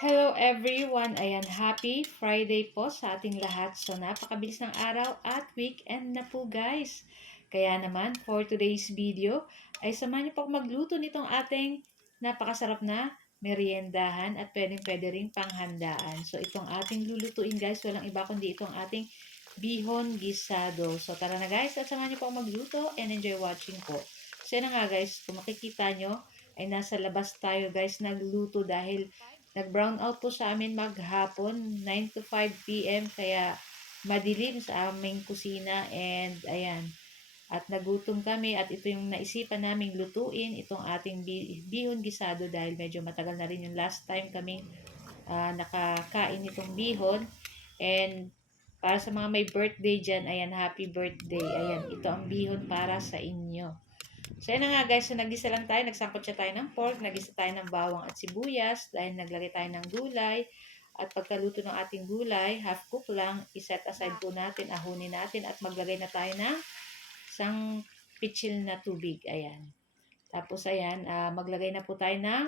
Hello everyone! Ayan, happy Friday po sa ating lahat. So, napakabilis ng araw at weekend na po guys. Kaya naman, for today's video, ay samahan niyo po ako magluto nitong ating napakasarap na meriendahan at pwede ring panghandaan. So, itong ating lulutuin guys, walang iba kundi itong ating bihon gisado. So, tara na guys at samahan niyo po ako magluto and enjoy watching po. So, yan na nga guys, kung makikita nyo, ay nasa labas tayo guys nagluluto dahil nag-brown out po sa amin maghapon, 9 to 5 p.m. Kaya madilim sa aming kusina and ayan. At nagutom kami at ito yung naisipan naming lutuin, itong ating bihon gisado dahil medyo matagal na rin yung last time kaming nakakain itong bihon. And para sa mga may birthday dyan, ayan, happy birthday. Ayan, ito ang bihon para sa inyo. So, yun na nga guys. So, nagisa lang tayo. Nagsangkot siya tayo ng pork. Nagisa tayo ng bawang at sibuyas. Dahil naglagay tayo ng gulay. At pagkaluto ng ating gulay, half cook lang, iset aside po natin, ahunin natin. At maglagay na tayo ng isang pitsil na tubig. Ayan. Tapos, ayan, maglagay na po tayo ng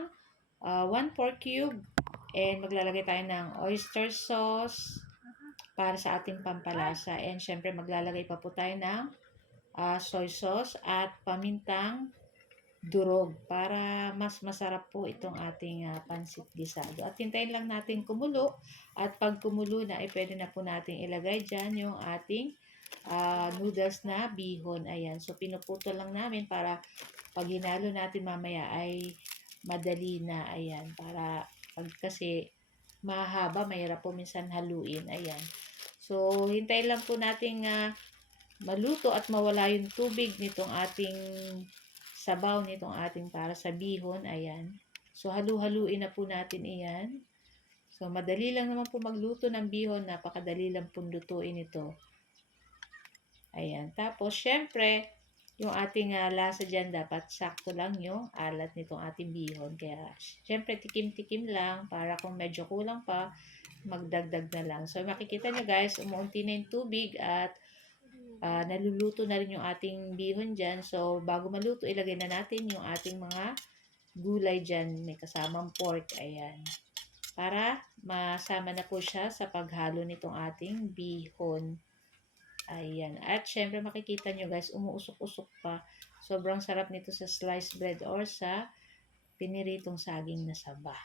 1 pork cube. And maglalagay tayo ng oyster sauce para sa ating pampalasa. And syempre, maglalagay pa po tayo ng soy sauce at pamintang durog para mas masarap po itong ating pansit gisado. At hintayin lang natin kumulo at pag kumulo na ay pwede na po natin ilagay dyan yung ating noodles na bihon. Ayan. So pinuputol lang namin para pag hinalo natin mamaya ay madali na. Ayan. Para pag kasi mahaba, mahirap po minsan haluin. Ayan. So hintayin lang po nating maluto at mawala yung tubig nitong ating sabaw nitong ating para sa bihon. Ayan. So, halu-haluin na po natin iyan. So, madali lang naman po magluto ng bihon. Napakadali lang po lutuin ito. Ayan. Tapos, syempre, yung ating lasa dyan, dapat sakto lang yung alat nitong ating bihon. Kaya, syempre, tikim-tikim lang para kung medyo kulang pa, magdagdag na lang. So, makikita nyo guys, umuunti na yung tubig at naluluto na rin yung ating bihon dyan. So, bago maluto, ilagay na natin yung ating mga gulay dyan. May kasamang pork. Ayan. Para masama na po siya sa paghalo nitong ating bihon. Ayan. At syempre makikita nyo guys, umuusok-usok pa. Sobrang sarap nito sa sliced bread or sa piniritong saging na saba.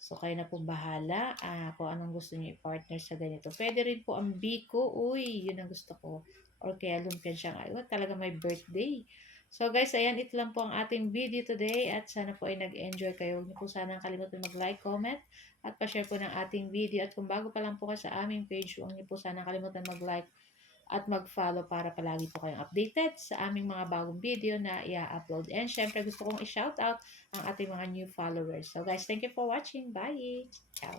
So, kayo na po bahala kung anong gusto niyo i-partner sa ganito. Pwede rin po ang biko. Uy, yun ang gusto ko. Or kaya lumpia siyang ay, talaga may birthday. So, guys, ayan, ito lang po ang ating video today. At sana po ay nag-enjoy kayo. Huwag niyo po sana kalimutan mag-like, comment, at pa-share po ng ating video. At kung bago pa lang po kayo sa aming page, huwag niyo po sana kalimutan mag-like at mag-follow para palagi po kayong updated sa aming mga bagong video na i-upload. And syempre gusto kong i-shoutout ang ating mga new followers. So guys, thank you for watching. Bye! Ciao!